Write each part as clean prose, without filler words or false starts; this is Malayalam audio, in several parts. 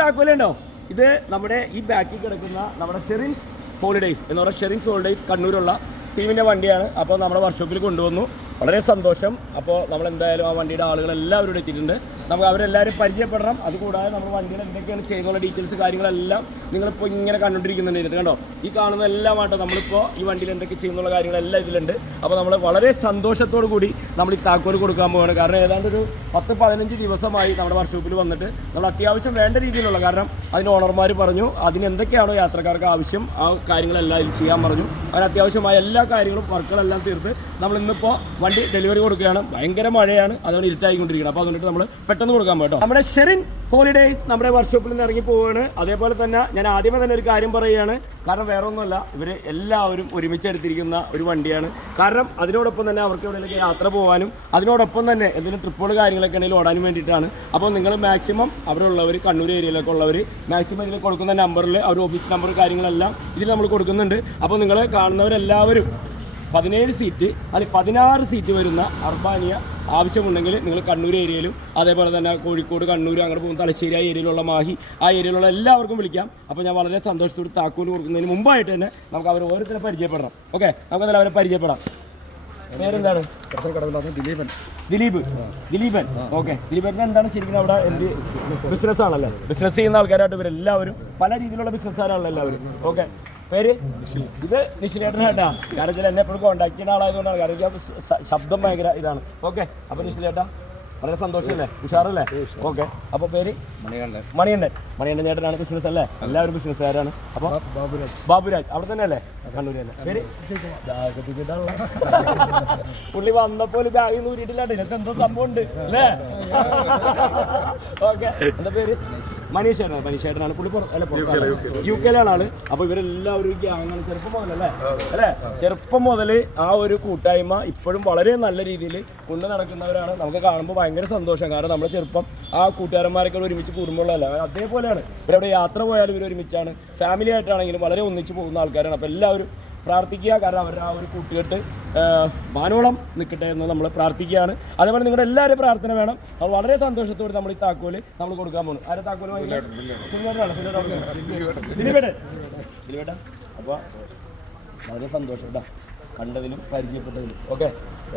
താക്കോലുണ്ടോ? ഇത് നമ്മുടെ ഈ ബാക്കിൽ കിടക്കുന്ന നമ്മുടെ ഷെറിൻസ് ഹോളിഡേയ്സ് എന്ന് പറയുന്ന ഷെറിൻസ് ഹോളിഡേയ്സ് കണ്ണൂരുള്ള ടീമിൻ്റെ വണ്ടിയാണ്. അപ്പോൾ നമ്മുടെ വർക്ക്ഷോപ്പിൽ കൊണ്ടുവന്നു, വളരെ സന്തോഷം. അപ്പോൾ നമ്മളെന്തായാലും ആ വണ്ടിയുടെ ആളുകളെല്ലാവരും ഇവിടെ എത്തിയിട്ടുണ്ട്. നമുക്ക് അവരെല്ലാവരും പരിചയപ്പെടണം. അതുകൂടാതെ നമ്മുടെ വണ്ടിയിൽ എന്തൊക്കെയാണ് ചെയ്യുന്നുള്ള ഡീറ്റെയിൽസ് കാര്യങ്ങളെല്ലാം നിങ്ങളിപ്പോൾ ഇങ്ങനെ കണ്ടുകൊണ്ടിരിക്കുന്നുണ്ട്. ഇത് കണ്ടോ, ഈ കാണുന്ന എല്ലാമാട്ടോ നമ്മളിപ്പോൾ ഈ വണ്ടിയിൽ എന്തൊക്കെ ചെയ്യുന്നുള്ള കാര്യങ്ങളെല്ലാം ഇതിലുണ്ട്. അപ്പോൾ നമ്മൾ വളരെ സന്തോഷത്തോടു കൂടി നമ്മൾ ഈ താക്കോൽ കൊടുക്കാൻ പോവുകയാണ്. കാരണം ഏതാണ്ട് ഒരു 10-15 ദിവസമായി നമ്മുടെ വർക്ക്ഷോപ്പിൽ വന്നിട്ട് നമ്മൾ അത്യാവശ്യം വേണ്ട രീതിയിലുള്ള, കാരണം അതിന് ഓണർമാർ പറഞ്ഞു അതിന് എന്തൊക്കെയാണോ യാത്രക്കാർക്ക് ആവശ്യം ആ കാര്യങ്ങളെല്ലാം ഇതിൽ ചെയ്യാൻ പറഞ്ഞു. അതിന് അത്യാവശ്യമായ എല്ലാ കാര്യങ്ങളും വർക്കുകളെല്ലാം തീർത്ത് നമ്മൾ ഇന്നിപ്പോൾ വണ്ടി ഡെലിവറി കൊടുക്കുകയാണ്. ഭയങ്കര മഴയാണ്, അതുകൊണ്ട് ഇരുട്ടായിക്കൊണ്ടിരിക്കണം. അപ്പോൾ അതുകൊണ്ടിട്ട് നമ്മൾ പെട്ടെന്ന് കൊടുക്കാൻ പറ്റും. നമ്മുടെ ഷെറിൻ ഹോളിഡേയ്സ് നമ്മുടെ വർക്ക്ഷോപ്പിൽ നിന്ന് ഇറങ്ങി പോവുകയാണ്. അതേപോലെ തന്നെ ഞാൻ ആദ്യമേ തന്നെ ഒരു കാര്യം പറയുകയാണ്, കാരണം വേറെ ഒന്നുമല്ല, ഇവർ എല്ലാവരും ഒരുമിച്ചെടുത്തിരിക്കുന്ന ഒരു വണ്ടിയാണ്. കാരണം അതിനോടൊപ്പം തന്നെ അവർക്ക് എവിടെയെങ്കിലും യാത്ര പോകാനും അതിനോടൊപ്പം തന്നെ എന്തെങ്കിലും ട്രിപ്പുകൾ കാര്യങ്ങളൊക്കെ ഉണ്ടെങ്കിൽ ഓടാനും വേണ്ടിയിട്ടാണ്. അപ്പോൾ നിങ്ങൾ മാക്സിമം അവിടെയുള്ളവർ, കണ്ണൂർ ഏരിയയിലൊക്കെ ഉള്ളവർ മാക്സിമം ഇതിൽ കൊടുക്കുന്ന നമ്പറിൽ അവർ ഓഫീസ് നമ്പർ കാര്യങ്ങളെല്ലാം ഇതിൽ നമ്മൾ കൊടുക്കുന്നുണ്ട്. അപ്പോൾ നിങ്ങൾ കാണുന്നവരെല്ലാവരും 17 സീറ്റ് അല്ലെങ്കിൽ 16 സീറ്റ് വരുന്ന അർബാനിയ ആവശ്യമുണ്ടെങ്കിൽ നിങ്ങൾ കണ്ണൂർ ഏരിയയിലും അതേപോലെ തന്നെ കോഴിക്കോട്, കണ്ണൂർ, അങ്ങനെ പോകുന്ന തലശ്ശേരി ആ ഏരിയയിലുള്ള മാഹി ആ ഏരിയയിലുള്ള എല്ലാവർക്കും വിളിക്കാം. അപ്പോൾ ഞാൻ വളരെ സന്തോഷത്തോട് താക്കോൽ കൊടുക്കുന്നതിന് മുമ്പായിട്ട് തന്നെ നമുക്ക് അവർ ഓരോരുത്തരെ പരിചയപ്പെടണം. ഓക്കെ, നമുക്കെന്തായാലും അവരെ പരിചയപ്പെടാം. പേരെന്താണ്? ദിലീപൻ. ഓക്കെ, ദിലീപേട്ടൻ എന്താണ് ശരിക്കും അവിടെ എന്ത് ബിസിനസ് ആണല്ലേ? ബിസിനസ് ചെയ്യുന്ന ആൾക്കാരായിട്ട് ഇവരെല്ലാവരും പല രീതിയിലുള്ള ബിസിനസ്സുകാരാണല്ലോ എല്ലാവരും. ഓക്കെ, പേര്? ഇത് നിഷിലേട്ടനാട്ടാ. കാരണം വെച്ചാൽ എന്നെ എപ്പോഴും കോൺടാക്ട് ചെയ്യുന്ന ആളായതുകൊണ്ടാണ്. കാരണം എനിക്ക് ശബ്ദം ഭയങ്കര ഇതാണ്. ഓക്കെ, അപ്പോൾ നിഷിലേട്ടാ വളരെ സന്തോഷമല്ലേ? ഉഷാറല്ലേ? ഓക്കെ, അപ്പോൾ പേര്? മണികണ്ഠൻ ചേട്ടനാണ്. ബിസിനസ് അല്ലേ? എല്ലാവരും ബിസിനസ്സുകാരാണ്. അപ്പോൾ ബാബുരാജ് അവിടെ തന്നെ അല്ലേ? കണ്ണൂർ തന്നെ. പേര്? പുള്ളി വന്നപ്പോൾ ബാഗിൽ നിന്ന് ഊരിയിട്ടില്ലാണ്ട് ഇതിനകത്ത് എന്തോ സംഭവം ഉണ്ട് അല്ലേ? ഓക്കെ, എന്താ പേര്? മനീഷേട്ടനാണ്. പുള്ളി യു കെയിലാണ് ആള്. അപ്പോൾ ഇവരെല്ലാവരും ഗ്യാങ്ങാണ് ചെറുപ്പം മുതലല്ലേ അല്ലേ? ചെറുപ്പം മുതൽ ആ ഒരു കൂട്ടായ്മ ഇപ്പോഴും വളരെ നല്ല രീതിയിൽ കൊണ്ട് നടക്കുന്നവരാണ്. നമുക്ക് കാണുമ്പോൾ ഭയങ്കര സന്തോഷം. കാരണം നമ്മുടെ ചെറുപ്പം ആ കൂട്ടുകാരന്മാരൊക്കെ ഒരുമിച്ച് കൂടുമ്പോഴല്ല, അതേപോലെയാണ് ഇവരവിടെ യാത്ര പോയാലും ഇവർ ഒരുമിച്ചാണ്. ഫാമിലി ആയിട്ടാണെങ്കിലും വളരെ ഒന്നിച്ച് പോകുന്ന ആൾക്കാരാണ്. അപ്പോൾ എല്ലാവരും പ്രാർത്ഥിക്കുക, കാരണം അവരുടെ ആ ഒരു കൂട്ടുകെട്ട് വാനോളം നിൽക്കട്ടെ എന്ന് നമ്മൾ പ്രാർത്ഥിക്കുകയാണ്. അതേപോലെ നിങ്ങളുടെ എല്ലാവരും പ്രാർത്ഥന വേണം. അത് വളരെ സന്തോഷത്തോടെ നമ്മൾ ഈ താക്കോല് നമ്മൾ കൊടുക്കാൻ പോകുന്നു. ആരെ താക്കോല് ദിലീപേട്ടൻ. അപ്പോൾ വളരെ സന്തോഷം കേട്ടോ, കണ്ടതിലും പരിചയപ്പെട്ടതിലും. ഓക്കെ,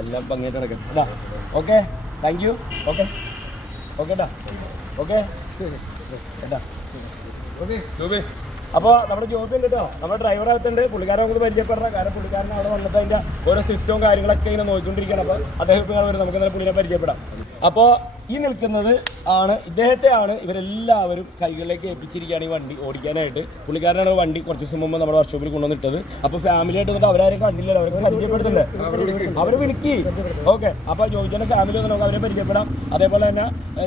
എല്ലാം ഭംഗിയായിട്ട് നടക്കട്ടെ കേട്ടോ. Okay, thank you. ഓക്കെ കേട്ടാ. ഓക്കെ കേട്ടാ. അപ്പോൾ നമ്മുടെ ജോബി ഉണ്ട് കേട്ടോ, നമ്മുടെ ഡ്രൈവറാകത്തുണ്ട്. പുള്ളിക്കാരൻ നമുക്ക് പരിചയപ്പെടണം. കാരണം പുള്ളിക്കാരൻ അവിടെ വന്നിട്ട് അതിൻ്റെ ഓരോ സിസ്റ്റവും കാര്യങ്ങളൊക്കെ ഇങ്ങനെ നോക്കിക്കൊണ്ടിരിക്കുകയാണ്. അപ്പോൾ അദ്ദേഹം ഇപ്പോൾ വരും, നമുക്ക് എന്തായാലും പുള്ളിനെ പരിചയപ്പെടാം. അപ്പോൾ ഈ നിൽക്കുന്നത് ആണ് ഇദ്ദേഹത്തെയാണ് ഇവരെല്ലാവരും കൈകളിലേക്ക് ഏൽപ്പിച്ചിരിക്കുകയാണ് ഈ വണ്ടി ഓടിക്കാനായിട്ട്. പുള്ളിക്കാരനാണ് വണ്ടി കുറച്ച് ദിവസം മുമ്പ് നമ്മുടെ വർക്ക്ഷോപ്പിൽ കൊണ്ടുവന്നിട്ടത്. അപ്പോൾ ഫാമിലി ആയിട്ട് വന്നിട്ട് അവരാരും കണ്ടില്ലല്ലോ, അവർക്ക് പരിചയപ്പെടുത്തില്ലേ? അവർ വിളിക്കി. ഓക്കെ, അപ്പോൾ ജോയിച്ചൻ്റെ ഫാമിലി വന്ന് നമുക്ക് അവരെ പരിചയപ്പെടാം. അതേപോലെ തന്നെ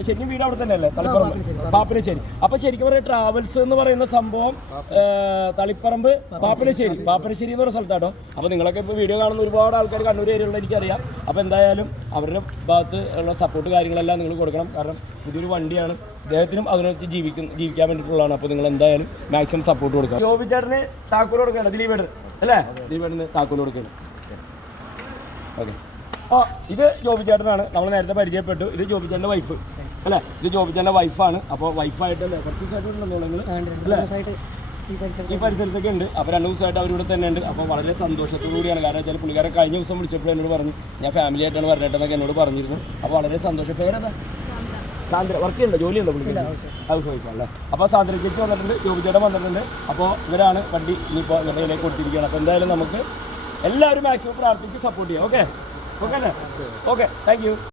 ശരിക്കും വീട് അവിടെ തന്നെ അല്ലേ? തളിപ്പറമ്പ്, പാപ്പിനശ്ശേരി. അപ്പോൾ ശരിക്കും പറയുക ട്രാവൽസ് എന്ന് പറയുന്ന സംഭവം തളിപ്പറമ്പ് പാപ്പിനശ്ശേരി എന്ന് പറയുന്ന സ്ഥലത്താട്ടോ. അപ്പോൾ നിങ്ങളൊക്കെ ഇപ്പോൾ വീഡിയോ കാണുന്ന ഒരുപാട് ആൾക്കാർ കണ്ണൂർ ഏരിയയുള്ള എനിക്കറിയാം. അപ്പോൾ എന്തായാലും അവരുടെ ഭാഗത്ത് ഉള്ള സപ്പോർട്ട് കാര്യങ്ങളെല്ലാം നിങ്ങൾ കൊടുക്കണം. കാരണം പുതിയൊരു വണ്ടിയാണ്, അദ്ദേഹത്തിനും അതിനകത്ത് ജീവിക്കാൻ വേണ്ടിയിട്ടുള്ളതാണ്. അപ്പോൾ നിങ്ങൾ എന്തായാലും മാക്സിമം സപ്പോർട്ട് കൊടുക്കുക. ജോബി ചേട്ടന് താക്കോൽ കൊടുക്കുകയാണ്, ദിലീപേട്ടൻ അല്ലേ? ദിലീപേട്ടന് താക്കോൽ കൊടുക്കുകയാണ്. ഓക്കെ, ഇത് ജോബി ചേട്ടനാണ്, നമ്മൾ നേരത്തെ പരിചയപ്പെട്ടു. ഇത് ജോബി ചേട്ടൻ്റെ വൈഫ് അല്ലേ? ഇത് ജോബി ചേട്ടൻ്റെ വൈഫാണ്. അപ്പോൾ വൈഫായിട്ടല്ലേ കുറച്ച് ദിവസമായിട്ടുണ്ടോ അല്ലേ? ഈ പരിസരത്തൊക്കെ ഉണ്ട്. അപ്പോൾ 2 ദിവസമായിട്ട് അവരിവിടെ തന്നെ ഉണ്ട്. അപ്പോൾ വളരെ സന്തോഷത്തോടു കൂടിയാണ്. കാരണം വെച്ചാൽ പുള്ളിക്കാരെ കഴിഞ്ഞ ദിവസം വിളിച്ചപ്പോൾ എന്നോട് പറഞ്ഞു ഞാൻ ഫാമിലി ആയിട്ടാണ് പറഞ്ഞിട്ടെന്നൊക്കെ എന്നോട് പറഞ്ഞിരുന്നു. അപ്പോൾ വളരെ സന്തോഷം. പേരെന്താ? സാന്ദ്ര. വർക്ക് ചെയ്യുന്നുണ്ടോ? ജോലിയുണ്ടോ പുള്ളിക്കാരി? ഹൗസ് വൈഫാണല്ലേ? അപ്പോൾ സാന്ദ്ര ചേച്ചി വന്നിട്ടുണ്ട്, ജോബി ചേട്ടൻ വന്നിട്ടുണ്ട്. അപ്പോൾ ഇവരാണ് വണ്ടി ഇനിയിപ്പോൾ ഇവരുടെ കൊടുത്തിരിക്കുകയാണ്. അപ്പോൾ എന്തായാലും നമുക്ക് എല്ലാവരും മാക്സിമം പ്രാർത്ഥിച്ച് സപ്പോർട്ട് ചെയ്യാം. ഓക്കെ അല്ലേ? Okay, thank you.